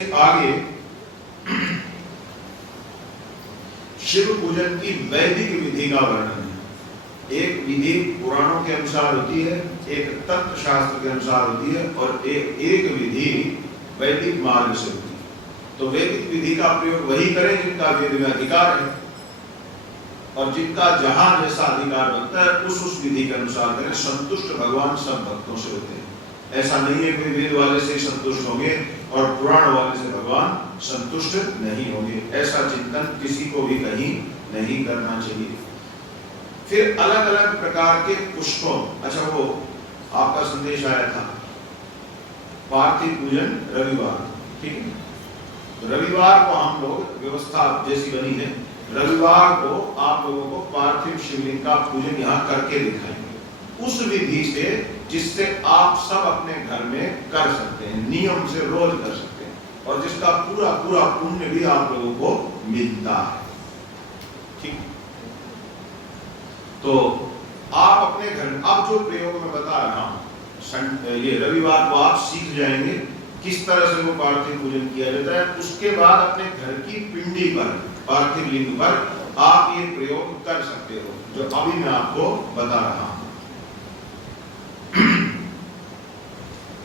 आगे शिव पूजन की वैदिक विधि का वर्णन है। एक विधि पुराणों के अनुसार होती है, एक तत्व शास्त्र के अनुसार होती है और एक विधि वैदिक मार्ग से होती है। तो वैदिक विधि का प्रयोग वही करें जिनका वेद में अधिकार है और जिनका जहां जैसा अधिकार बनता है उस विधि के अनुसार करें। संतुष्ट भगवान सब भक्तों से होते हैं। ऐसा नहीं है कोई वेद वाले से संतुष्ट होंगे और पुराण वाले से भगवान संतुष्ट नहीं होंगे। ऐसा चिंतन किसी को भी कहीं नहीं करना चाहिए। फिर अलग अलग प्रकार के पुष्पों, अच्छा वो आपका संदेश आया था पार्थिव पूजन रविवार, ठीक है। तो रविवार को हम लोग व्यवस्था जैसी बनी है, रविवार को आप लोगों को पार्थिव शिवलिंग का पूजन यहाँ करके दिखाएंगे उस विधि से जिससे आप सब अपने घर में कर सकते हैं, नियम से रोज कर सकते हैं और जिसका पूरा पूरा पुण्य भी आप लोगों को मिलता है, ठीक। तो आप अपने घर, अब जो प्रयोग में बता रहा हूं ये रविवार को आप सीख जाएंगे किस तरह से वो पार्थिव पूजन किया जाता है। उसके बाद अपने घर की पिंडी पर, पार्थिव लिंग पर आप ये प्रयोग कर सकते हो जो अभी मैं आपको बता रहा हूं।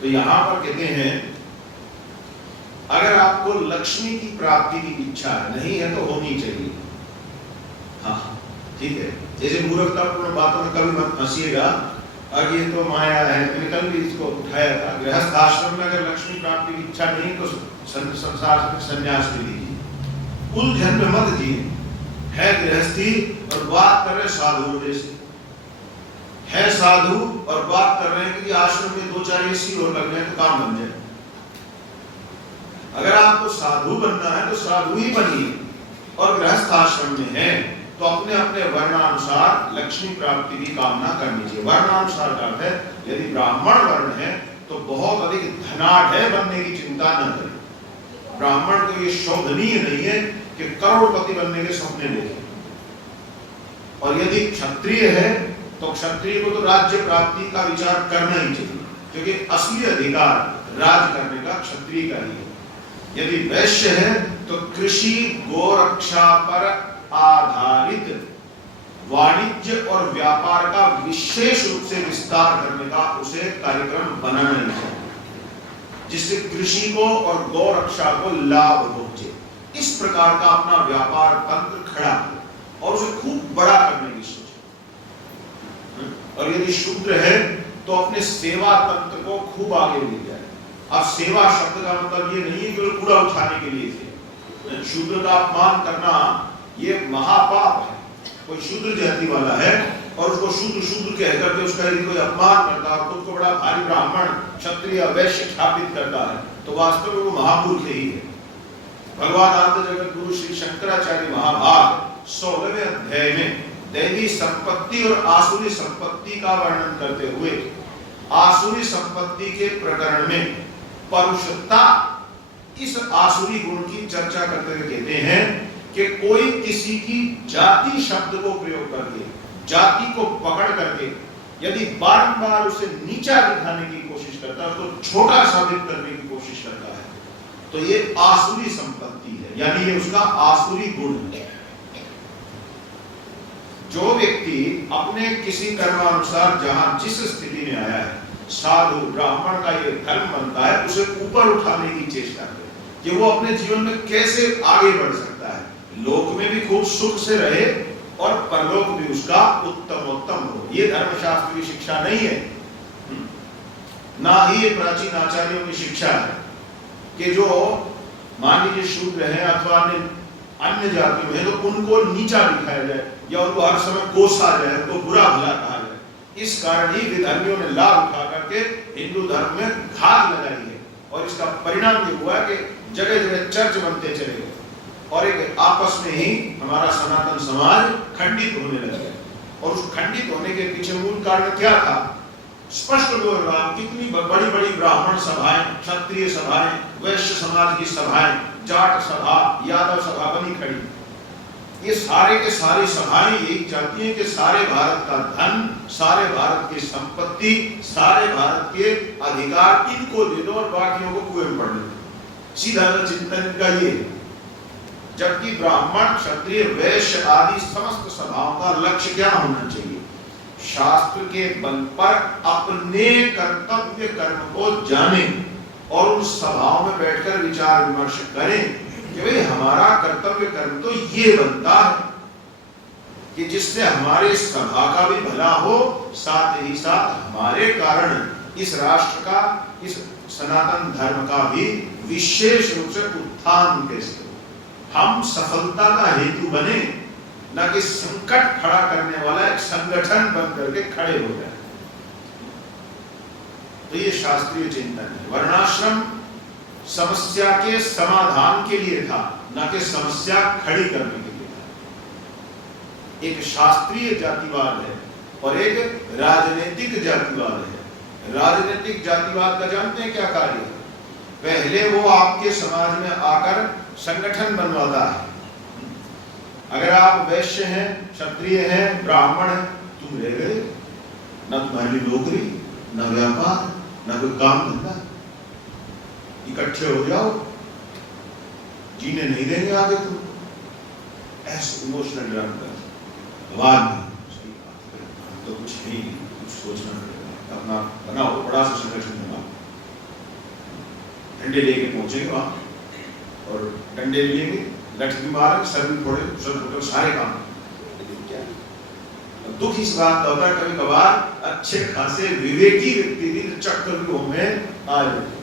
तो यहां पर कहते हैं अगर आपको लक्ष्मी की प्राप्ति की इच्छा नहीं है तो होनी चाहिए, हाँ ठीक है। जैसे मूर्खतापूर्ण बातों में कभी मत फंसिएगा, अगर ये तो माया है, मैंने कल भी इसको उठाया था। गृहस्थ आश्रम में अगर लक्ष्मी प्राप्ति की इच्छा नहीं तो संसार से संन्यास ले लीजिए, उलझन में मत जिए। है गृहस्थी और बात कर रहे साधु जैसे, है साधु और बात कर रहे हैं कि आश्रम में 2-4 एसी और लग जाए तो काम बन जाए। अगर आपको साधु बनना है तो साधु ही बनिए और गृहस्थ आश्रम में है तो अपने अपने वर्णानुसार लक्ष्मी प्राप्ति की कामना करनी चाहिए। वर्णानुसार का अर्थ है यदि ब्राह्मण वर्ण है तो बहुत अधिक धनाढ़ है बनने की चिंता न करें। ब्राह्मण को ये शोभनीय नहीं है कि करोड़पति बनने के सपने देखें। और यदि क्षत्रिय है तो क्षत्रिय को तो राज्य प्राप्ति का विचार करना ही चाहिए, क्योंकि असली अधिकार राज करने का क्षत्रिय का ही है। यदि वैश्य है तो कृषि गोरक्षा पर आधारित वाणिज्य और व्यापार का विशेष रूप से विस्तार करने का उसे कार्यक्रम बनाना ही चाहिए, जिससे कृषि को और गौरक्षा को लाभ पहुंचे। इस प्रकार का अपना व्यापार तंत्र खड़ा और उसे खूब बड़ा करने की सोचे। और यदि शूद्र है तो अपने सेवा तंत्र को खूब आगे ले जाए। अब सेवा शब्द का मतलब ये नहीं है कि कूड़ा उठाने के लिए थे। शूद्र का अपमान करना ये महापाप है। कोई शूद्र जाति वाला है और उसको शूद्र शूद्र कह करके उसका यदि कोई अपमान करता है, खुद को बड़ा भारी ब्राह्मण क्षत्रिय वैश्य स्थापित करता है तो वास्तव में वो महापुरुष ही है। भगवान आद्य जगत गुरु श्री शंकराचार्य महाभाग 16वें अध्याय में दैवी संपत्ति और आसुरी संपत्ति का वर्णन करते हुए आसुरी संपत्ति के प्रकरण में परुषता इस आसुरी गुण की चर्चा करते हुए कहते हैं कि कोई किसी की जाति शब्द को प्रयोग करके, जाति को पकड़ करके यदि बारंबार उसे नीचा दिखाने की कोशिश करता है, उसको छोटा साबित करने की कोशिश करता है, तो ये आसुरी संपत्ति है, यानी ये उसका आसुरी गुण है। जो व्यक्ति अपने किसी कर्मानुसार जहां जिस स्थिति में आया है, साधु ब्राह्मण का ये धर्म बनता है, उसे ऊपर उठाने की चेष्टा करे कि वो अपने जीवन में कैसे आगे बढ़ सकता है, लोक में भी खूब सुख से रहे और परलोक भी उसका उत्तमोत्तम हो। ये धर्मशास्त्र की शिक्षा नहीं है, ना ही ये प्राचीन आचार्यों की शिक्षा है कि जो मान लीजिए शूद्र है अथवा अन्य जातियों में तो उनको नीचा दिखाया जाए या उनको हर समय कोसा जाए, उनको बुरा भला कहा जाए। इस कारण ही विधर्मियों ने लाभ उठा करके हिंदू धर्म में घात लगाई है और इसका परिणाम ये हुआ कि जगह जगह चर्च बनते चले गए और एक आपस में ही हमारा सनातन समाज खंडित होने लगा। और उस खंडित होने के पीछे मूल कारण क्या था? स्पष्ट बोल रहा हूं, कितनी बड़ी बड़ी ब्राह्मण सभाएं, क्षत्रिय सभाएं, वैश्य समाज की सभाएं, जाट सभा, यादव सभा बनी खड़ी। ये सारे के सारे सभाएं यही चाहती हैं कि सारे भारत का धन, सारे भारत की संपत्ति, सारे भारत के अधिकार इनको दे दो और बाकियों को कुएं में पड़ दो। सीधा चिंतन का ये। जबकि ब्राह्मण, क्षत्रिय, वैश्य आदि समस्त सभाओं का लक्ष्य क्या होना चाहिए? शास्त्र के बल पर अपने कर्तव्य कर्म को जाने और उन सभाओं में बैठकर विचार विमर्श करें कि भाई हमारा कर्तव्य कर्म तो ये बनता है कि जिससे हमारे सभा का भी भला हो, साथ ही साथ हमारे कारण इस राष्ट्र का, इस सनातन धर्म का भी विशेष रूप से उत्थान कैसे हो, हम सफलता का हेतु बने, न कि संकट खड़ा करने वाला एक संगठन बन करके खड़े हो जाए। तो ये शास्त्रीय चिंतन है। वर्णाश्रम समस्या के समाधान के लिए था, न कि समस्या खड़ी करने के लिए था। एक शास्त्रीय जातिवाद है और एक राजनीतिक जातिवाद है। राजनीतिक जातिवाद का जानते हैं क्या कार्य है? पहले वो आपके समाज में आकर संगठन बनवाता है। अगर आप वैश्य हैं, क्षत्रिय हैं, ब्राह्मण हैं, तुम रह गए, न तुम्हारी नौकरी, न व्यापार, न कोई काम धंधा, इकट्ठे हो जाओ, जीने नहीं देंगे आगे तुम। ऐसे इमोशनल ड्रामा कर आवाज नहीं, तो कुछ नहीं, कुछ सोचना पड़ेगा, अपना बनाओ, बड़ा सा संगठन बनाओ, डंडे लेके पहुंचेंगे वहां और डंडे लेंगे, लठ भी मारे, सर भी फोड़े, सर फोड़े, सारे काम। क्या दुख इस बात का होता है कभी कभार अच्छे खासे विवेकी व्यक्ति भी चक्रव्यूह में आ जाते,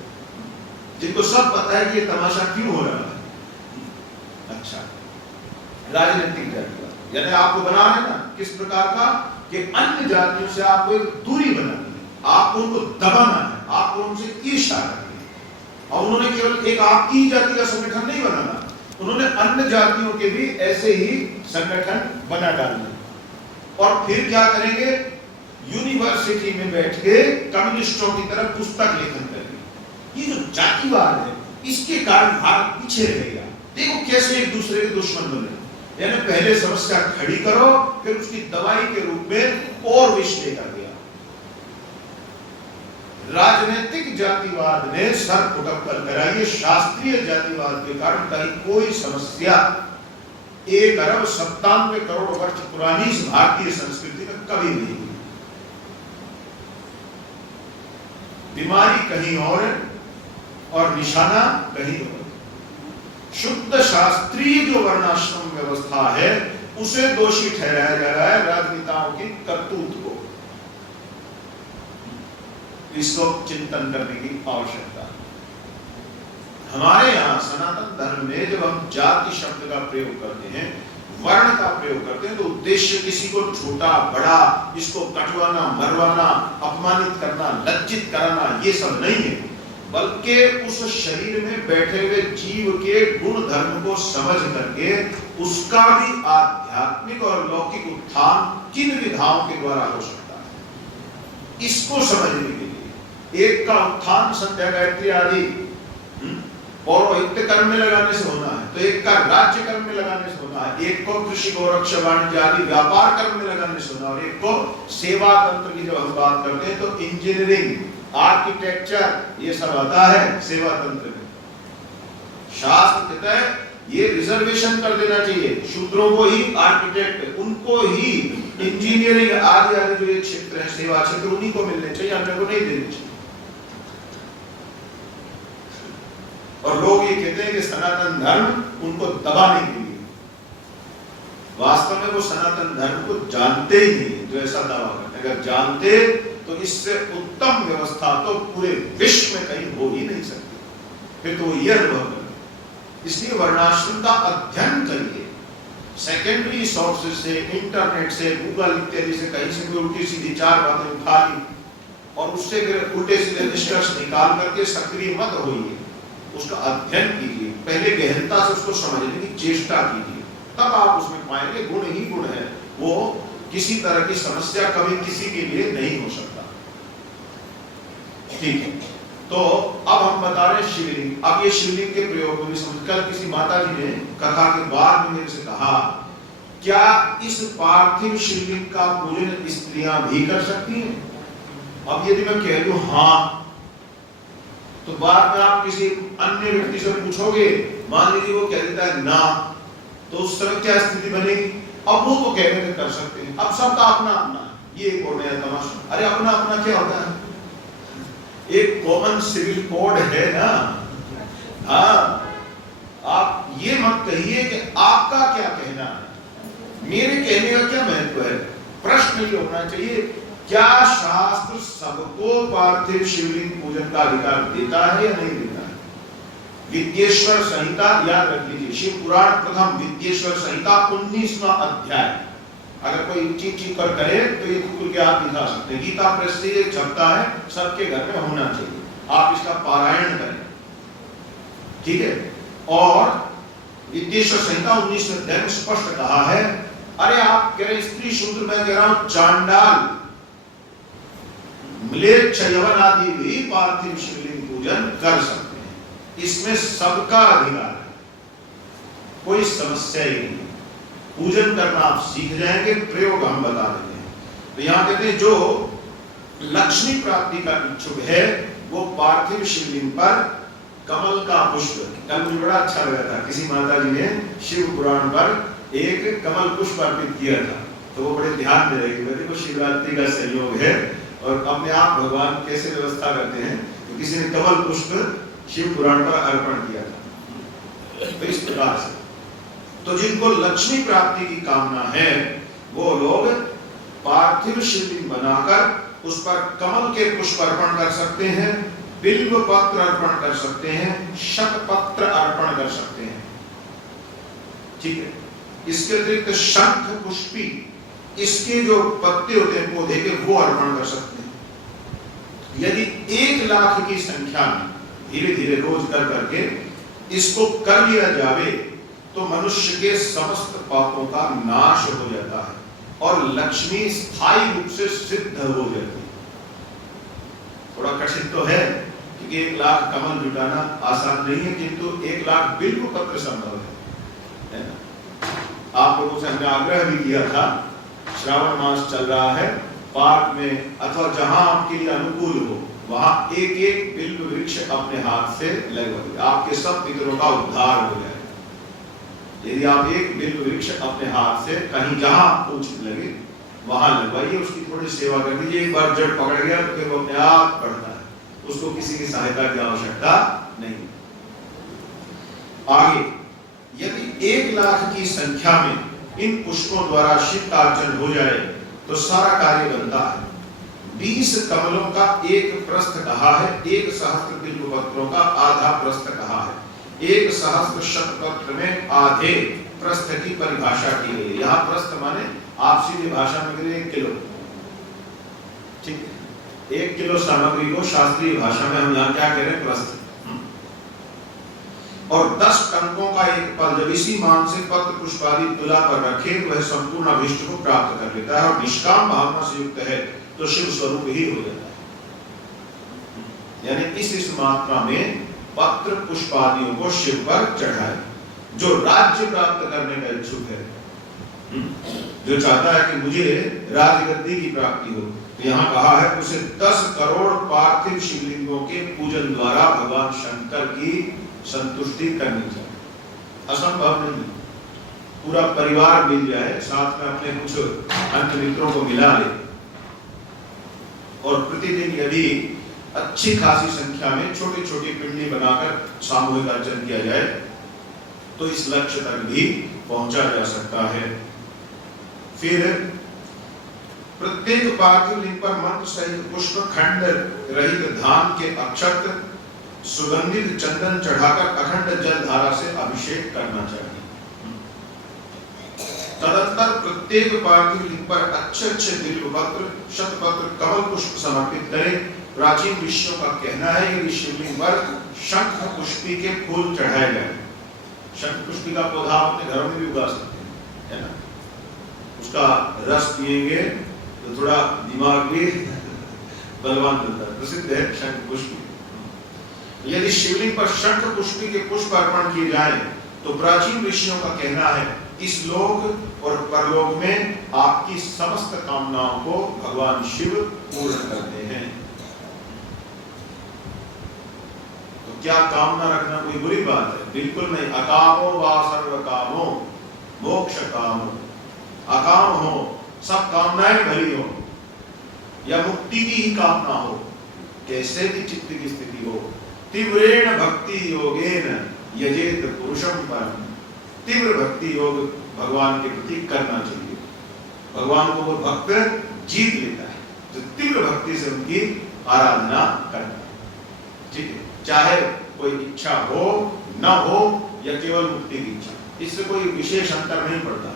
जिनको सब पता है कि ये तमाशा क्यों हो रहा है। अच्छा, राजनीतिक जातिवाद यानी आपको बनाना है ना किस प्रकार का कि अन्य जातियों से आपको एक दूरी बनानी है, आपको उनको दबाना है, आपको उनसे ईर्ष्या करनी है। और उन्होंने केवल एक आपकी जाति का संगठन नहीं बनाना, उन्होंने अन्य जातियों के भी ऐसे ही संगठन बना डालने। और फिर क्या करेंगे? यूनिवर्सिटी में बैठ के कम्युनिस्टों की तरह पुस्तक लेखन करेंगे। ये जो जातिवाद है, इसके कारण भारत पीछे रह गया। देखो कैसे एक दूसरे के दुश्मन बने। यानी पहले समस्या खड़ी करो, फिर उसकी दवाई के रूप में और विष लेकर गया। राजनीतिक जातिवाद ने सर फुटक्कर कराई। शास्त्रीय जातिवाद के कारण कहीं कोई समस्या 1,97 करोड़ वर्ष पुरानी इस भारतीय संस्कृति में कभी नहीं हुई। बीमारी कहीं और निशाना कहीं और। शुद्ध शास्त्रीय जो वर्णाश्रम व्यवस्था है उसे दोषी ठहराया जा रहा है राजनेताओं की करतूत को। इसको चिंतन करने की आवश्यकता है। हमारे यहाँ सनातन धर्म में जब हम जाति शब्द का प्रयोग करते हैं, वर्ण का प्रयोग करते हैं, तो उद्देश्य किसी को छोटा बड़ा, इसको कटवाना, मरवाना, अपमानित करना, लज्जित कराना, ये सब नहीं है, बल्कि उस शरीर में बैठे हुए जीव के गुण धर्म को समझ करके उसका भी आध्यात्मिक और लौकिक उत्थान किन विधाओं के द्वारा हो सकता है, इसको समझने के लिए एक का उत्थान संध्या गायत्री आदि पौरोहित्य कर्म में लगाने से होना है, तो एक का राज्य कर्म में लगाने से होना है, एक को कृषि गोरक्ष वाणिज्य आदि व्यापार कर्म में लगाने से होना है, और एक को सेवा तंत्र की जब हम बात करते हैं तो इंजीनियरिंग, आर्किटेक्चर, ये सब आता है सेवा तंत्र में। शास्त्र कहता है ये रिजर्वेशन कर देना चाहिए, शूद्रों को ही आर्किटेक्ट, उनको ही इंजीनियरिंग आदि आदि जो एक क्षेत्र है सेवा क्षेत्र, उन्हीं को मिलने चाहिए, अन्य को नहीं देने चाहिए। और लोग ये कहते हैं कि सनातन धर्म उनको दबाने के लिए, वास्तव में वो सनातन धर्म को जानते ही नहीं जो ऐसा दावा करते हैं। अगर जानते तो इससे उत्तम व्यवस्था तो पूरे विश्व में कहीं हो ही नहीं सकती, फिर तो वो ये अनुभव करें। इसलिए वर्णाश्रम का अध्ययन करिए, सेकेंडरी सोर्सेज से, इंटरनेट से, गूगल इत्यादि से कहीं से कोई उल्टी सीधी चार बातें उठा ली और उससे फिर उल्टे सीधे निष्कर्ष निकाल करके सक्रिय मत होइए, उसका अध्ययन कीजिए, पहले गहनता से उसको समझने की चेष्टा कीजिए, तब आप उसमें पाएंगे गुण ही गुण है, वो किसी तरह की समस्या कभी किसी के लिए नहीं हो सकता। ठीक है, तो अब हम बता रहे हैं शिवलिंग। अब ये शिवलिंग के प्रयोग को भी समझ। कल किसी माता जी ने कथा के बाद में मेरे से कहा, क्या इस पार्थिव शिवलिंग का पूजन स्त्रियां भी कर सकती हैं? अब यदि मैं कह दूं हाँ, तो तो बाद में आप किसी अन्य व्यक्ति से पूछोगे, मान लीजिए वो कह देता है ना, तो उस समय क्या स्थिति बनेगी? अब वो तो कहने में कर सकते हैं, अब सबका अपना अपना, ये एक और नया तमाशा। अरे अपना अपना क्या होता है? एक कॉमन सिविल कोड है ना। हाँ, आप ये मत कहिए कि आपका क्या कहना है, मेरे कहने का क्या महत्व है। प्रश्न ये होना चाहिए, क्या शास्त्र सबको पार्थिव शिवलिंग पूजन का अधिकार देता है या नहीं देता है? विद्येश्वर संहिता याद रख लीजिए, शिव पुराण प्रथम विद्येश्वर संहिता 19वां अध्याय। अगर कोई चीख कर करे तो ये खुल के आप दिखा सकते हैं। गीता प्रेस से ये छपता है, सबके घर में होना चाहिए, आप इसका पारायण करें, ठीक है। और विद्येश्वर संहिता 19वें अध्याय में स्पष्ट कहा है, अरे आप कह रहे स्त्री शूद्र, मैं कह रहा हूं चांडाल म्लेच्छ यवन आदि भी पार्थिव शिवलिंग पूजन कर सकते हैं, इसमें सबका अधिकार है, कोई समस्या ही नहीं। पूजन करना आप सीख जाएंगे, प्रयोग हम बता देते हैं। तो यहां कहते हैं जो लक्ष्मी प्राप्ति का इच्छुक है वो पार्थिव शिवलिंग पर कमल का पुष्प, कल मुझे बड़ा अच्छा लगा था, किसी माता जी ने शिव पुराण पर एक कमल पुष्प अर्पित किया था, तो वो बड़े ध्यान में रहे, देखो शिवरात्रि का संयोग है और अपने आप भगवान कैसे व्यवस्था करते हैं। तो किसी ने कमल पुष्प शिव पुराण पर अर्पण किया था। तो इस प्रकार से तो जिनको लक्ष्मी प्राप्ति की कामना है वो लोग पार्थिव शिवलिंग बनाकर उस पर कमल के पुष्प अर्पण कर सकते हैं, बिल्व पत्र अर्पण कर सकते हैं, शतपत्र अर्पण कर सकते हैं, ठीक है। इसके अतिरिक्त शंख पुष्पी, इसके जो पत्ते होते हैं पौधे के, वो अर्पण कर सकते हैं। यदि 1 लाख की संख्या में धीरे धीरे रोज कर करके इसको कर लिया जावे तो मनुष्य के समस्त पापों का नाश हो जाता है और लक्ष्मी स्थायी रूप से सिद्ध हो जाती है। थोड़ा कठिन तो है क्योंकि 1 लाख कमल जुटाना आसान नहीं है, किंतु 1 लाख बिल्व पत्र संभव है ना। आप लोगों से हमने आग्रह भी किया था, श्रावण मास चल रहा है, पार्क में अथवा जहां आपके लिए अनुकूल हो वहां एक एक बिल्व वृक्ष अपने हाथ से लगवाइए, आपके सब पितरों का उद्धार हो जाए। यदि आप एक बिल्व वृक्ष अपने हाथ से कहीं जहां आपको उचित लगे वहां लगवाइए, उसकी थोड़ी सेवा कर दीजिए। एक बार जड़ पकड़ गया तो फिर वो अपने आप बढ़ता है, उसको किसी की सहायता की आवश्यकता नहीं। आगे, यदि 1 लाख की संख्या में इन पुष्पों द्वारा शिव का अर्चन हो जाए तो सारा कार्य बनता है। 20 कमलों का एक प्रस्थ कहा है, 1 सहस्त्र बिल्व पत्रों का आधा प्रस्थ कहा है, 1 सहस्त्र शतपत्र में आधे प्रस्थ की परिभाषा की गई है। यहाँ प्रस्थ माने आप सीधी भाषा में करिए 1 किलो, ठीक है। 1 किलो सामग्री को शास्त्रीय भाषा में हम यहाँ क्या कह रहे हैं, प्रस्थ। और 10 टंकों का एक पल जब इसी मान से पत्र पुष्प आदि तुला पर रखे तो वह संपूर्ण अभिष्ट को प्राप्त कर लेता है और निष्काम भावना से युक्त है तो शिव स्वरूप ही हो जाता है। यानी इस मात्रा में पत्र पुष्प आदियों को शिव पर चढ़ाए। जो राज्य प्राप्त करने का इच्छुक है, जो चाहता है कि मुझे राजगद्दी की प्राप्ति हो, तो यहाँ कहा है उसे 10 करोड़ पार्थिव शिवलिंगों के पूजन द्वारा भगवान शंकर की संतुष्टि करनी चाहिए। असंभव नहीं, पूरा परिवार मिल जाए, साथ में अपने कुछ अन्य मित्रों को मिला ले और प्रतिदिन यदि अच्छी खासी संख्या में छोटी छोटी पिंडी बनाकर सामूहिक अर्चन किया जाए तो इस लक्ष्य तक भी पहुंचा जा सकता है। फिर प्रत्येक पार्थिव लिंग पर मंत्र सहित पुष्प खंड रहित धान के अक्षत सुगंधित चंदन चढ़ाकर अखंड जल धारा से अभिषेक करना चाहिए। तदंतर प्रत्येक पार्थिव लिंग पर अच्छे बिल्व पत्र, शतपत्र, कमल पुष्प समर्पित करें। प्राचीन ऋषियों का कहना है यदि शिवलिंग पर शंख पुष्पी के फूल चढ़ाए जाए, शंख पुष्पी का पौधा अपने घरों में भी उगा सकते हैं, है ना। उसका रस पिएंगे तो थोड़ा दिमाग भी बलवान बनता है, प्रसिद्ध है शंख पुष्पी। यदि शिवलिंग पर शंख पुष्पी के पुष्प अर्पण किए जाए तो प्राचीन ऋषियों का कहना है इस लोक और परलोक में आपकी समस्त कामनाओं को भगवान शिव पूर्ण करते हैं। क्या कामना रखना कोई बुरी बात है? बिल्कुल नहीं। अकामो वा सर्व कामो मोक्ष कामो। अकाम हो, सब कामनाएं भरी हो, या मुक्ति की ही कामना हो, कैसे भी चित्त की स्थिति हो, तीव्रेण भक्ति योगेन यजेत पुरुषम परम। तीव्र भक्ति योग भगवान के प्रति करना चाहिए। भगवान को वो भक्त जीत लेता है जो तीव्र भक्ति से उनकी आराधना करता है। ठीक है, चाहे कोई इच्छा हो न हो या केवल मुक्ति की इच्छा, इससे कोई विशेष अंतर नहीं पड़ता।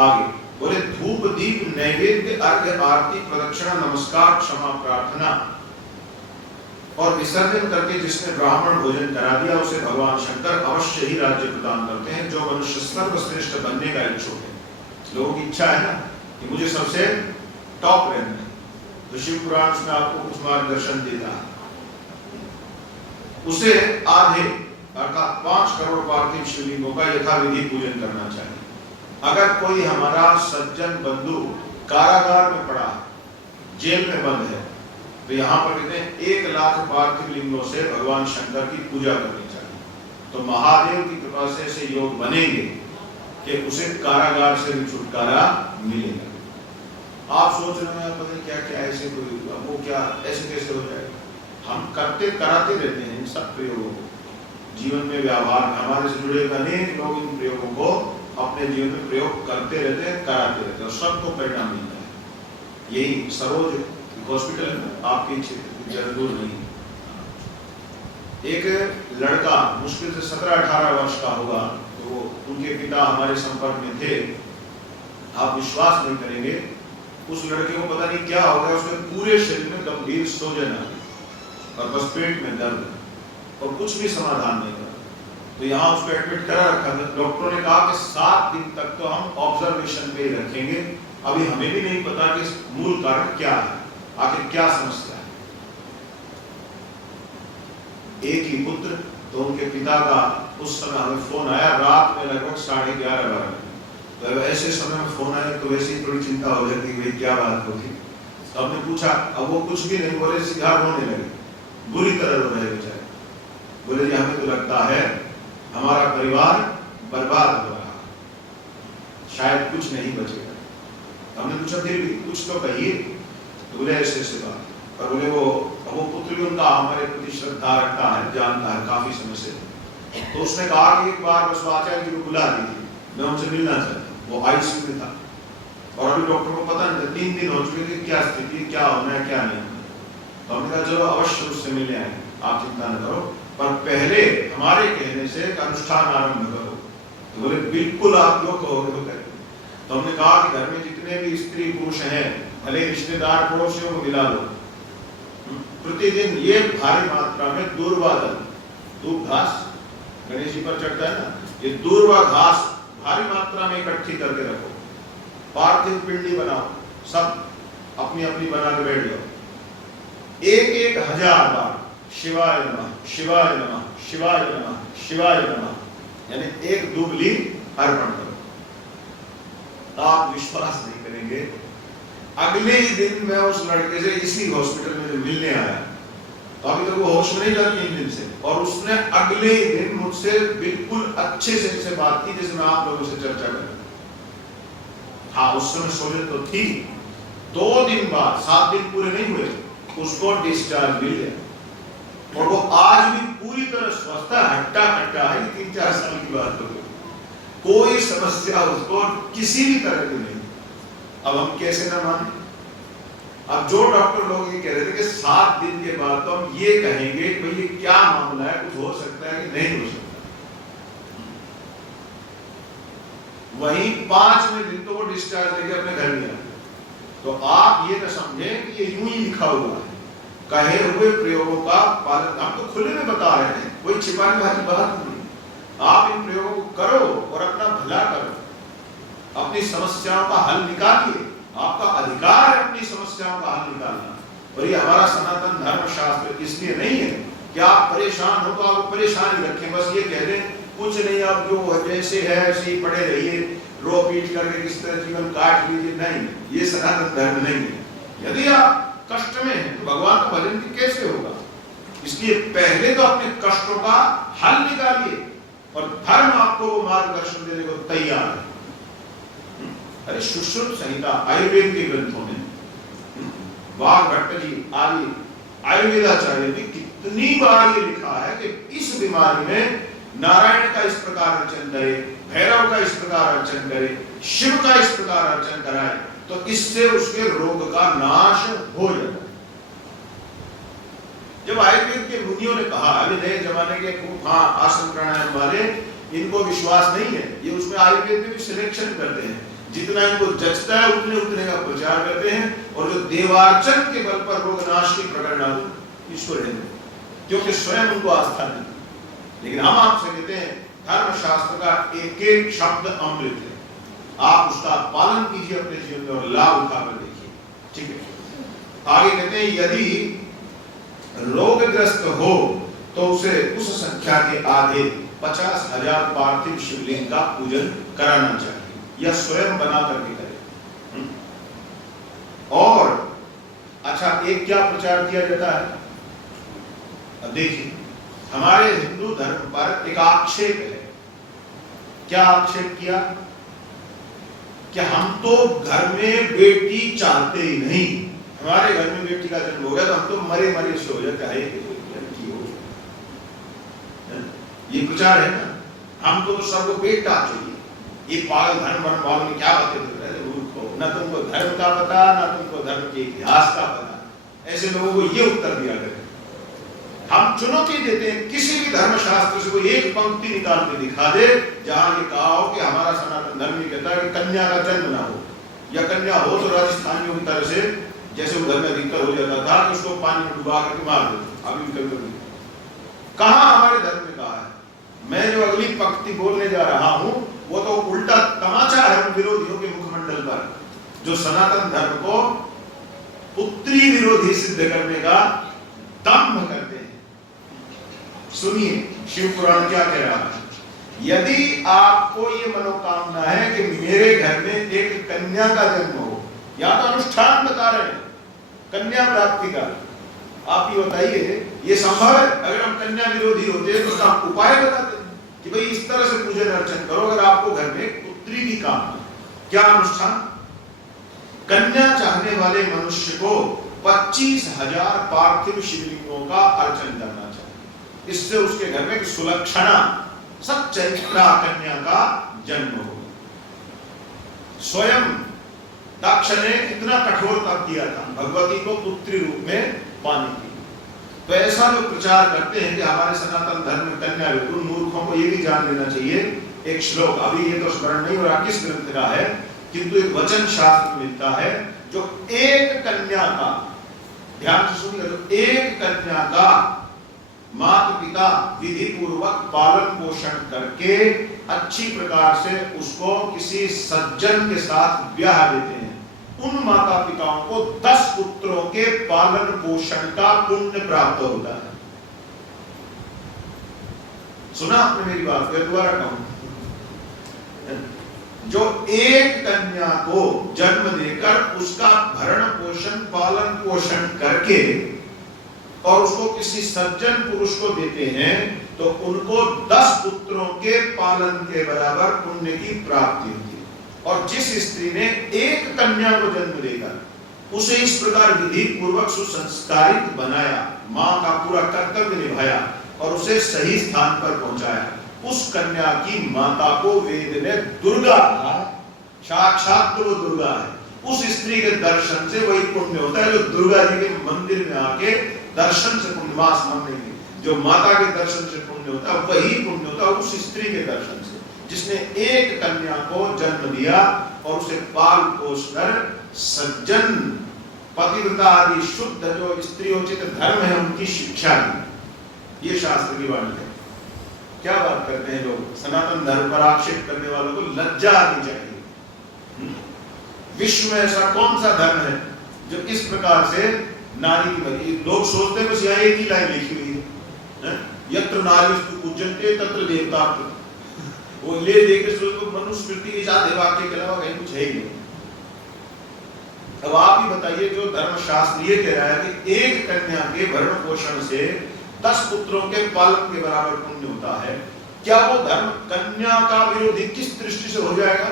आगे बोले धूप दीप नैवेद्य अर्घ्य आरती प्रदक्षिणा नमस्कार क्षमा प्रार्थना और विसर्जन करके जिसने ब्राह्मण भोजन करा दिया उसे भगवान शंकर अवश्य ही राज्य प्रदान करते हैं। जो मनुष्य सर्वश्रेष्ठ बनने का इच्छुक है, लोगों की इच्छा है ना कि मुझे सबसे टॉप रहना है, तो शिव पुराण में आपको कुछ मार्गदर्शन देता है। उसे आधे अर्थात 5 करोड़ पार्थिव शिवलिंगों का यथाविधि पूजन करना चाहिए। अगर कोई हमारा सज्जन बंधु कारागार में पड़ा है, जेल में बंद है, तो यहाँ पर कहते हैं 1 लाख पार्थिव लिंगों से भगवान शंकर की पूजा करनी चाहिए। तो महादेव की कृपा से ऐसे योग बनेंगे कि उसे कारागार से भी छुटकारा मिलेगा। आप सोच रहे हैं पता नहीं क्या क्या ऐसे कोई वो क्या ऐसे कैसे हो जाएगा? हम करते कराते रहते हैं इन सब प्रयोगों को जीवन में, व्यवहार में। हमारे से जुड़े अनेक लोग इन प्रयोगों को अपने जीवन में प्रयोग करते रहते हैं, कराते रहते हैं और सबको परिणाम मिलता है। यही सरोज हॉस्पिटल में आपके क्षेत्र दूर नहीं। एक लड़का मुश्किल से 17-18 वर्ष का होगा, तो वो उनके पिता हमारे संपर्क में थे। आप विश्वास नहीं करेंगे, उस लड़के को पता नहीं क्या हो गया, उसके पूरे शरीर में गंभीर सूजन आ गई और बस पेट में दर्द और कुछ भी समाधान नहीं हुआ। तो यहाँ उसको एडमिट करा रखा था। डॉक्टरों ने कहा कि 7 दिन तक तो हम ऑब्जर्वेशन पे ही रखेंगे, अभी हमें भी नहीं पता कि मूल कारण क्या है, आखिर क्या समस्या है। एक ही पुत्र, तो उनके पिता का उस समय हमें फोन आया रात में लगभग 11:30 बजे। तो ऐसे समय में फोन आया तो वैसे ही थोड़ी चिंता हो जाती है, भाई क्या बात होगी। तो हमने पूछा, अब वो कुछ भी नहीं बोले, सीधा रोने लगे, बुरी तरह रो रहे बेचारे। बोले जी हमें तो लगता है हमारा परिवार बर्बाद हो रहा है, शायद कुछ नहीं बचेगा। हमने पूछा फिर भी कुछ तो कहिए। तो बोले ऐसे ऐसे बात। और बोले वो पुत्र भी उनका हमारे प्रति श्रद्धा रखता है, जानता है काफी समय से। तो उसने कहा कि एक बार बस आचार्य जी को बुला दीजिए, मैं उनसे मिलना चाहता हूँ। वो आईसीयू में था और अभी डॉक्टर को पता नहीं था, 3 दिन हो चुके थे, क्या स्थिति, क्या होना है क्या नहीं होना। तो हमने कहा चलो अवश्य उससे मिलने आए, आप चिंता न करो, पर पहले हमारे कहने से एक अनुष्ठान आरंभ करो। तो बोले बिल्कुल आप जो कहोगे वो करेंगे। तो हमने कहा कि घर में जितने भी स्त्री पुरुष हैं, भले रिश्तेदार पड़ोसियों को मिला लो, प्रतिदिन ये भारी मात्रा में दूर्वा दल, दूब घास गणेश जी पर चढ़ता है ना, ये दूर्वा घास भारी मात्रा में इकट्ठी करके रखो। पार्थिव पिंडी बनाओ, सब अपनी अपनी बना के बैठ जाओ। 1,000 बार शिवाय नमः शिवाय नमः शिवाय नमः शिवाय नमः, यानी एक दुबली अर्पण करो। आप विश्वास नहीं करेंगे, अगले ही दिन मैं उस लड़के से इसी हॉस्पिटल में मिलने आया, तो अभी तक वो होश में नहीं था 3 दिन से, और उसने अगले ही दिन मुझसे बिल्कुल अच्छे से बात की जैसे मैं आप लोगों से चर्चा कर। हाँ उस समय सोचते तो थी, 2 दिन बाद, 7 दिन पूरे नहीं हुए, उसको डिस्चार्ज मिल गया और वो आज भी पूरी तरह स्वस्थ है, हट्टा कट्टा है। 3-4 साल की बात हो गई, कोई समस्या उसको किसी भी तरह की नहीं। अब हम कैसे ना माने? अब जो डॉक्टर लोग ये कह रहे थे कि 7 दिन के बाद तो हम ये कहेंगे कि भाई ये क्या मामला है, कुछ हो सकता है कि नहीं हो सकता। वहीं 5वें दिन तो वो डिस्चार्ज लेके अपने घर में आ गए। तो आप ये न समझें कि ये यूं ही लिखा हुआ है, कहे हुए प्रयोगों का पालन हम तो खुले में बता रहे हैं, कोई छिपाने वाली बात नहीं। आप इन प्रयोगों को करो और अपना भला करो, अपनी समस्याओं का हल निकालिए। आपका अधिकार है अपनी समस्याओं का हल निकालना। और ये हमारा सनातन धर्म शास्त्र इसलिए नहीं है कि आप परेशान हो तो आप परेशान ही रखें, बस ये कह दें कुछ नहीं, आप जो जैसे है ऐसे ही पड़े रहिए, रो पीट करके किस तरह जीवन काट लीजिए। नहीं, ये सनातन धर्म नहीं है। यदि आप कष्ट में हैं तो भगवान का भजन कैसे होगा? इसलिए पहले तो अपने कष्टों का हल निकालिए और धर्म आपको वो मार्गदर्शन देने को तैयार है। अरे सुश्रुत संहिता आयुर्वेद के ग्रंथों में वाघभट्ट जी आदि आयुर्वेदाचार्य ने कितनी बार ये लिखा है कि इस बीमारी में नारायण का इस प्रकार अर्चन करे, भैरव का इस प्रकार अर्चन करे, शिव का इस प्रकार अर्चन कराए, तो इससे उसके रोग का नाश हो जाता है। जब आयुर्वेद के मुनियों ने कहा, अभी नए जमाने के हाँ आसन प्राणायाम वाले इनको विश्वास नहीं है, ये उसमें आयुर्वेद में भी सिलेक्शन करते हैं, जितना इनको जचता है उतने का प्रचार करते हैं, और जो देवार्चन के बल पर रोग नाश की प्रकरण ईश्वर है, क्योंकि स्वयं उनको आस्था नहीं। लेकिन हम आपसे कहते हैं धर्म शास्त्र का एक एक शब्द अमृत है, आप उसका पालन कीजिए अपने जीवन में और लाभ उठाकर देखिए। ठीक है, आगे कहते हैं यदि रोगग्रस्त हो तो उसे उस संख्या के आधे 50,000 पार्थिव शिवलिंग का पूजन कराना चाहिए या स्वयं बना करके करे। और अच्छा, एक क्या प्रचार किया जाता है, अब देखिए हमारे हिंदू धर्म पर एक आक्षेप है। क्या आक्षेप किया कि हम तो घर में बेटी चाहते ही नहीं, हमारे घर में बेटी का जन्म हो गया तो हम तो मरे से हो जाता है, लड़की हो। ये प्रचार है ना, हम तो सबको बेटा चाहिए। ये पागल धर्म वालों ने क्या बातें कर रहे हैं, न तुमको धर्म का पता, न तुमको धर्म के इतिहास का पता। ऐसे लोगों को ये उत्तर दिया गया। हम चुनौती देते हैं, किसी भी धर्म शास्त्र से कोई एक पंक्ति निकाल के दिखा दे जहां ये कहा हो कि हमारा सनातन धर्म ये कहता है कि कन्या का जन्म ना हो, या कन्या हो तो राजस्थानियों की तरह से जैसे उधर में अधिकतर हो जाता था कि उसको पानी में डुबा करके मार देते। अभी कभी कहां हमारे धर्म में कहा है? मैं जो अगली पंक्ति बोलने जा रहा हूं वो तो उल्टा तमाचा है उन विरोधियों के मुखमंडल पर, जो सनातन धर्म को पुत्री विरोधी सिद्ध करने का दम्भ करते हैं। सुनिए शिव पुराण क्या कह रहा है। यदि आपको ये मनोकामना है कि मेरे घर में एक कन्या का जन्म हो, या तो अनुष्ठान बता रहे हैं कन्या प्राप्ति का, आप ये बताइए ये संभव है? अगर हम कन्या विरोधी होते तो उसका उपाय बताते कि भाई इस तरह से पूजन अर्चन करो अगर आपको घर में पुत्री की कामना। क्या अनुष्ठान? कन्या चाहने वाले मनुष्य को 25,000 पार्थिव शिवलिंगों का अर्चन करना चाहिए। इससे उसके घर में सुलक्षणा सच्चरित्रा कन्या का जन्म हो। स्वयं दक्ष ने कितना कठोर तप किया था भगवती को पुत्री रूप में पाने की। तो ऐसा जो प्रचार करते हैं कि हमारे सनातन धर्म में कन्या विवाह, मूर्खों को ये भी जान लेना चाहिए। एक श्लोक अभी ये तो स्मरण नहीं हो रहा किस ग्रंथ का है, किंतु एक वचन शास्त्र मिलता है जो एक कन्या का, ध्यान से सुनिए, जो एक कन्या का माता पिता विधि पूर्वक पालन पोषण करके अच्छी प्रकार से उसको किसी सज्जन के साथ ब्याह देते हैं, उन माता पिताओं को 10 पुत्रों के पालन पोषण का पुण्य प्राप्त होता है। सुना आपने मेरी बात? फिर दोबारा कहूं, जो एक कन्या को जन्म देकर उसका भरण पोषण पालन पोषण करके और उसको किसी सज्जन पुरुष को देते हैं तो उनको 10 पुत्रों के पालन के बराबर पुण्य की प्राप्ति होती है। और जिस स्त्री ने एक कन्या को जन्म देकर उसे इस प्रकार विधि पूर्वक सुसंस्कारित बनाया, मां का पूरा कर्तव्य निभाया और उसे सही स्थान पर पहुंचाया, उस कन्या की माता को वेद ने दुर्गा कहा। साक्षात तो वो दुर्गा है। उस स्त्री के दर्शन से वही पुण्य होता है जो दुर्गा जी के मंदिर में आके दर्शन से पुण्यवास मानने की, जो माता के दर्शन से पुण्य होता है वही पुण्य होता है उस स्त्री के दर्शन से जिसने एक कन्या को जन्म दिया और उसे पाल पोष कर सज्जन पतिव्रता आदि शुद्ध जो स्त्रियोचित धर्म है उनकी शिक्षा दी। ये शास्त्र की वाणी है। क्या बात करते हैं लोग, सनातन धर्म पर आक्षेप करने वालों को लज्जा आनी चाहिए। विश्व में ऐसा कौन सा धर्म है जो इस प्रकार से नारी की मर्जी? लोग सोचते हैं बस यहाँ एक ही लाइन लिखी हुई है, यत्र नारीस्तु पूज्यन्ते तत्र देवता। वो ले देके सोचो मनुस्मृति के साथ वाक्य के अलावा कहीं कुछ है ही नहीं। अब आप ही बताइए, जो धर्म शास्त्र ये कह रहा है कि एक कन्या के भरण पोषण से 10 पुत्रों के पालन के बराबर पुण्य होता है, क्या वो धर्म कन्या का विरोधी किस दृष्टि से हो जाएगा?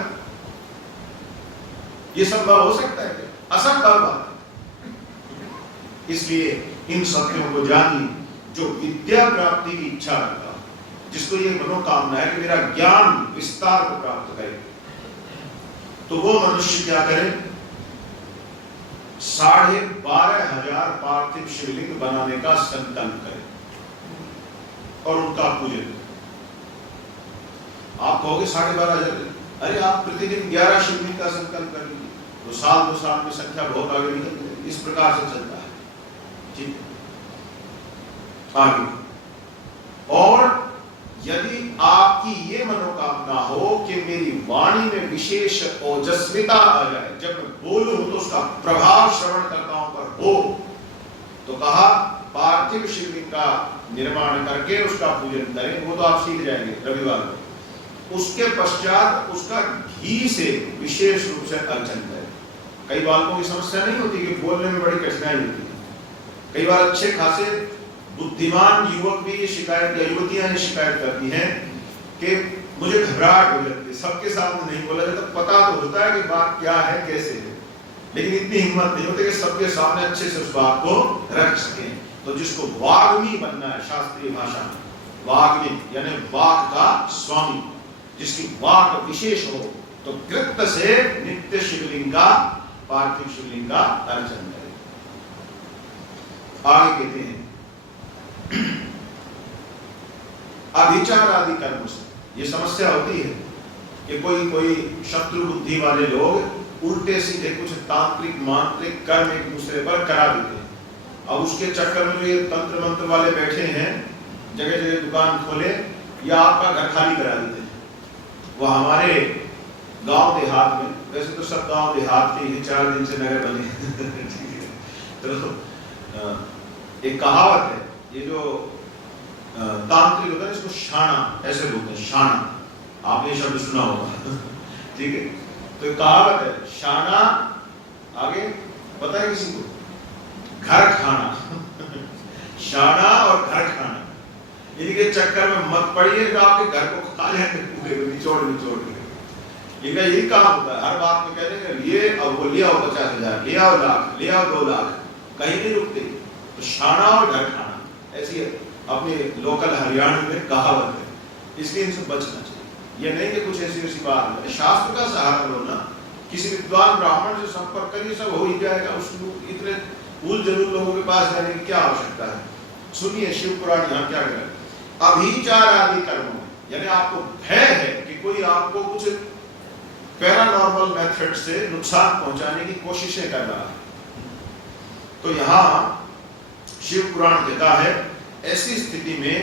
ये संभव हो सकता है क्या? असंभव बात है। इसलिए इन सत्यों को जानिए। जो विद्या प्राप्ति की इच्छा रखता, जिसको ये मनोकामना है कि मेरा ज्ञान विस्तार को प्राप्त करे, तो वो मनुष्य क्या करे? 12,500 पार्थिव शिवलिंग बनाने का संकल्प करे और उनका पूजन करे। आप कहोगे 12,500, अरे आप प्रतिदिन 11 शिवलिंग का संकल्प कर लीजिए, तो साल 2 साल में संख्या बहुत आगे निकल जाएगी। इस प्रकार से चलता है। ठीक है, आगे। और यदि आपकी ये मनोकामना हो कि मेरी वाणी में विशेष ओजस्विता आ जाए, जब मैं बोलूं तो उसका प्रभाव श्रवणकर्ताओं पर हो, तो कहा पार्थिव शिवलिंग का निर्माण करके उसका पूजन करें। वो तो आप सीख जाएंगे रविवार को। उसके पश्चात उसका घी से विशेष रूप से अर्चन करें। कई बालकों की समस्या नहीं होती कि बोलने में बड़ी कठिनाई होती है। कई बार अच्छे खासे बुद्धिमान युवक भी ये शिकायत, या युवतियां ये शिकायत करती हैं कि मुझे घबराहट हो जाती है, सबके सामने नहीं बोला जाता। पता तो होता है कि बात क्या है, कैसे है, लेकिन इतनी हिम्मत नहीं होती कि सबके सामने अच्छे से उस बात को रख सकें। तो जिसको वाग्मी बनना है, शास्त्रीय भाषा में वाग्मी यानी वाक का स्वामी, जिसकी वाक विशेष हो, तो कृत्य से नित्य शिवलिंग का, पार्थिव शिवलिंग का अर्चन करें। आगे कहते हैं अभिचार आदि कर्म से ये समस्या होती है कि कोई शत्रु बुद्धि वाले लोग उल्टे सीधे कुछ तांत्रिक मांत्रिक कर्म एक दूसरे पर करा देते हैं। अब उसके चक्कर में जो ये तंत्र मंत्र वाले बैठे हैं, जगह जगह दुकान खोले या आपका घर खाली करा देते हैं। वो हमारे गांव देहात में, वैसे तो सब गांव देहात के ही 4 दिन से नगर बने ठीक है, तो एक कहावत है, ये जो तांत्रिक होता है इसको शाना ऐसे बोलते हैं, शाना, आपने शब्द सुना होगा ठीक है। तो एक कहावत है शाना, आगे पता है किसी को? घर खाना शाना और घर खाना, इनके चक्कर में मत पड़िए तो आपके घर को खा जाएंगे पूरे निचोड़ के। इनका यही काम होता है, हर बात में कहते हैं ये और वो ले आओ 50,000, ले आओ लाख, ले आओ 2 लाख, कहीं नहीं रुकते। तो शाना और घर खाना ऐसी अपने लोकल हरियाणा में कहावत है, इसलिए इनसे बचना चाहिए। ये नहीं कि कुछ ऐसी बात है, शास्त्र का सहारा लो ना, किसी विद्वान ब्राह्मण से संपर्क करिए, सब हो ही जाएगा। उसको इतने उल जलूल लोगों के पास जाने की क्या आवश्यकता है? सुनिए शिव पुराण यहाँ क्या कह रहा है। अभिचार आदि कर्मों में, यानी आपको भय है कि कोई आपको कुछ पैरानॉर्मल मेथड से नुकसान पहुंचाने की कोशिशें कर रहा है, तो यहाँ शिव पुराण कहता है ऐसी स्थिति में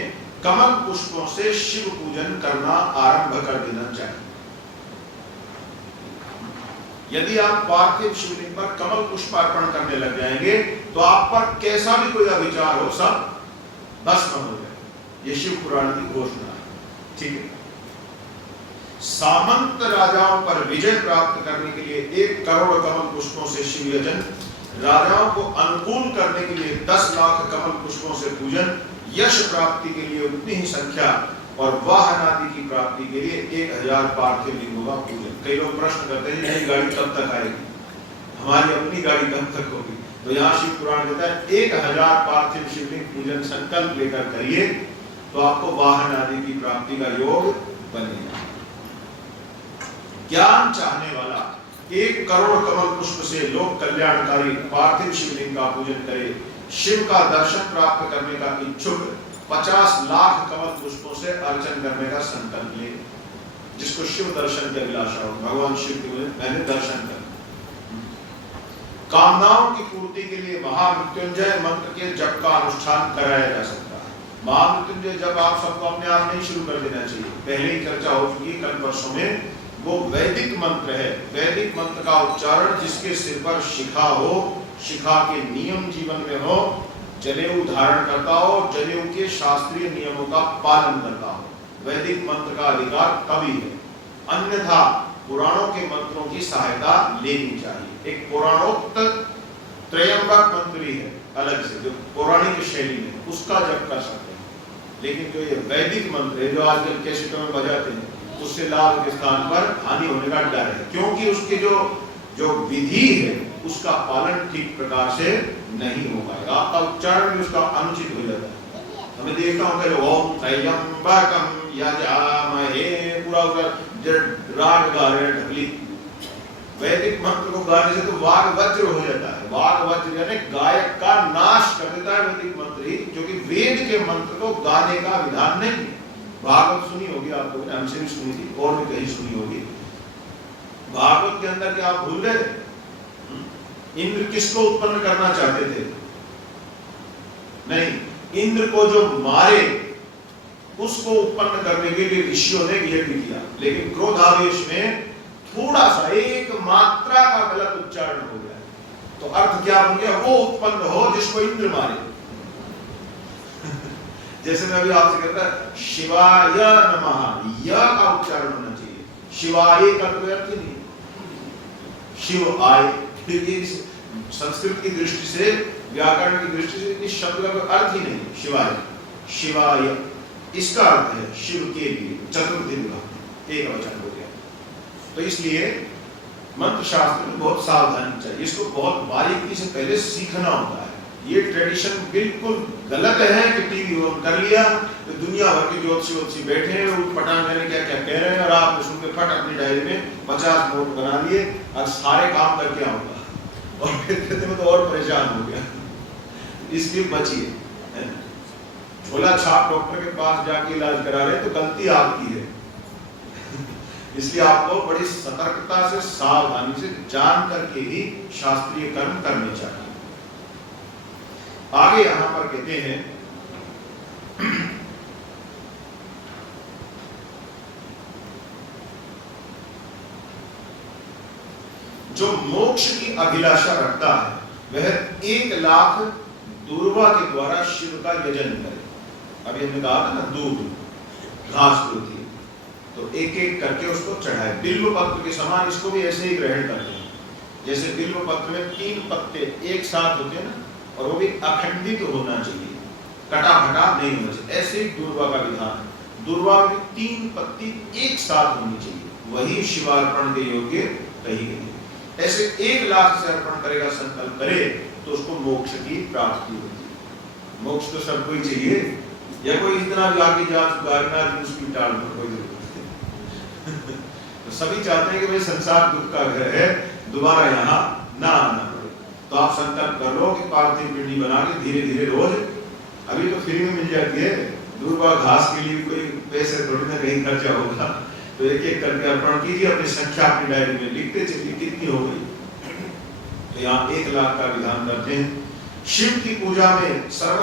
कमल पुष्पों से शिव पूजन करना आरंभ कर देना चाहिए। यदि आप पार्थिव शिवलिंग पर कमल पुष्प अर्पण करने लग जाएंगे तो आप पर कैसा भी कोई अभिचार हो सब भस्म हो जाए। ये शिव पुराण की घोषणा है, ठीक है। सामंत राजाओं पर विजय प्राप्त करने के लिए 1 करोड़ कमल पुष्पों से शिव यजन, राजाओं को अनुकूल करने के लिए 10 लाख कमल पुष्पों से पूजन, यश प्राप्ति के लिए उतनी ही संख्या और वाहन आदि की प्राप्ति के लिए 1000 पार्थिव लिंगों का पूजन। कई लोग प्रश्न करते हैं नई गाड़ी कब तक आएगी, हमारी अपनी गाड़ी कब तक होगी? तो यहाँ शिव पुराण कहता है 1000 पार्थिव शिवलिंग पूजन संकल्प लेकर करिए तो आपको वाहन आदि की प्राप्ति का योग बनेगा। ज्ञान चाहने वाला 1 करोड़ कमल पुष्प से लोक कल्याणकारी पार्थिव शिवलिंग का पूजन करे। शिव का दर्शन प्राप्त करने का इच्छुक 50 लाख कमल पुष्पों से अर्चन करने का संकल्प ले। जिसको शिव दर्शन की अभिलाषा हो, भगवान शिव के पहले दर्शन कर। कामनाओं की पूर्ति के लिए महामृत्युंजय मंत्र के जप का अनुष्ठान कराया जा सकता है। महामृत्युंजय जप आप सबको अपने आप नहीं शुरू कर देना चाहिए, पहले ही चर्चा हो चुकी है कल परसों में। वो वैदिक मंत्र है, वैदिक मंत्र का उच्चारण जिसके सिर पर शिखा हो, शिखा के नियम जीवन में हो, जनेऊ धारण करता हो, जनेऊ के शास्त्रीय नियमों का पालन करता हो, वैदिक मंत्र का अधिकार तभी है। अन्यथा पुराणों के मंत्रों की सहायता लेनी चाहिए। एक पुराणोक्त त्रयंबक मंत्र भी है, अलग से, जो पौराणिक शैली में, उसका जप कर सकते हैं। लेकिन जो ये वैदिक मंत्र है जो आजकल कैसेटों में बजाते हैं, उससे लाभ के स्थान पर हानि होने का डर है, क्योंकि उसके जो विधि है उसका पालन ठीक प्रकार से नहीं हो पाएगा, आपका उच्चारण भी उसका अनुचित हो जाता है। हमें देखता हूँ कि ओम त्र्यंबकम यजामहे पूरा राग गा रहे हैं ढकली। वैदिक मंत्र को गाने से तो वाग वज्र हो जाता है। वाग वज्र यानी गायक का नाश कर देता है वैदिक मंत्र ही, जो कि वेद के मंत्र को गाने का विधान नहीं है। भागवत सुनी होगी आपको, हमसे भी सुनी थी और भी कहीं सुनी होगी। भागवत के अंदर क्या आप भूल गए? इंद्र किसको उत्पन्न करना चाहते थे? नहीं, इंद्र को जो मारे उसको उत्पन्न करने के लिए ऋषियों ने यज्ञ किया, लेकिन क्रोधावेश में थोड़ा सा एक मात्रा का गलत उच्चारण हो गया, तो अर्थ क्या बन गया? वो उत्पन्न हो जिसको इंद्र मारे। जैसे मैं अभी आपसे कहता शिवाय नमः, य का उच्चारण होना चाहिए, शिवाय का कोई अर्थ नहीं। शिव आय, फिर ये संस्कृत की दृष्टि से, व्याकरण की दृष्टि से इस शब्द का कोई अर्थ ही नहीं। शिवाय, शिवाय इसका अर्थ है शिव के लिए, चतुर्थी विभक्ति, एक वचन हो गया। तो इसलिए मंत्र शास्त्र में बहुत सावधानी चाहिए, इसको बहुत बारीकी से पहले सीखना होता है। ये ट्रेडिशन बिल्कुल गलत है कि टीवी ऑन कर लिया तो दुनिया भर के ज्योतिषी बैठे हैं, उठपटांग जाने क्या क्या कह रहे हैं, और आपने सुन के फट अपनी डायरी में 50 नोट बना लिए और सारे काम करके आऊंगा, और फिर कहते मैं तो और परेशान हो गया। इसलिए बचिए। झोला छाप डॉक्टर के पास जाके इलाज करा रहे तो गलती आपकी है। इसलिए आपको बड़ी सतर्कता से, सावधानी से, जान करके ही शास्त्रीय कर्म करने चाहिए। आगे यहां पर कहते हैं जो मोक्ष की अभिलाषा रखता है वह 1 लाख दूर्वा के द्वारा शिव का यजन करे। अभी हमने कहा था ना, दूध घास होती है तो एक एक करके उसको चढ़ाए। बिल्व पत्र के समान इसको भी ऐसे ही ग्रहण करते हैं, जैसे बिल्व पत्र में 3 पत्ते एक साथ होते हैं ना, और वो भी अखंडित होना चाहिए, कटा फटा नहीं होना चाहिए। ऐसे ही दूर्वा का विधान है, दूर्वा में 3 पत्ती एक साथ होनी चाहिए, वही शिवार्पण के योग्य कही गई है। ऐसे 1 लाख से अर्पण करेगा, संकल्प करे तो उसको मोक्ष की प्राप्ति होती है। मोक्ष तो सबको ही चाहिए, या कोई इतना भी आगे जा चुका है उसकी टाल में कोई जरूरत नहीं। तो सभी चाहते हैं कि भाई संसार दुख का घर है, दोबारा यहाँ ना आना पड़े। तो आप संकल्प कर लो कि पार्थिव पिंडी बना के धीरे धीरे रोज, अभी तो फ्री में मिल जाती है, दूर्वा घास के लिए कोई पैसे थोड़ी ना कहीं खर्चा होगा, तो एक एक करके अर्पण कीजिए, अपनी संख्या अपनी डायरी में लिखते चलिए कितनी हो गई। तो यहाँ 1 लाख का विधान करते हैं। शिव की पूजा में सर्व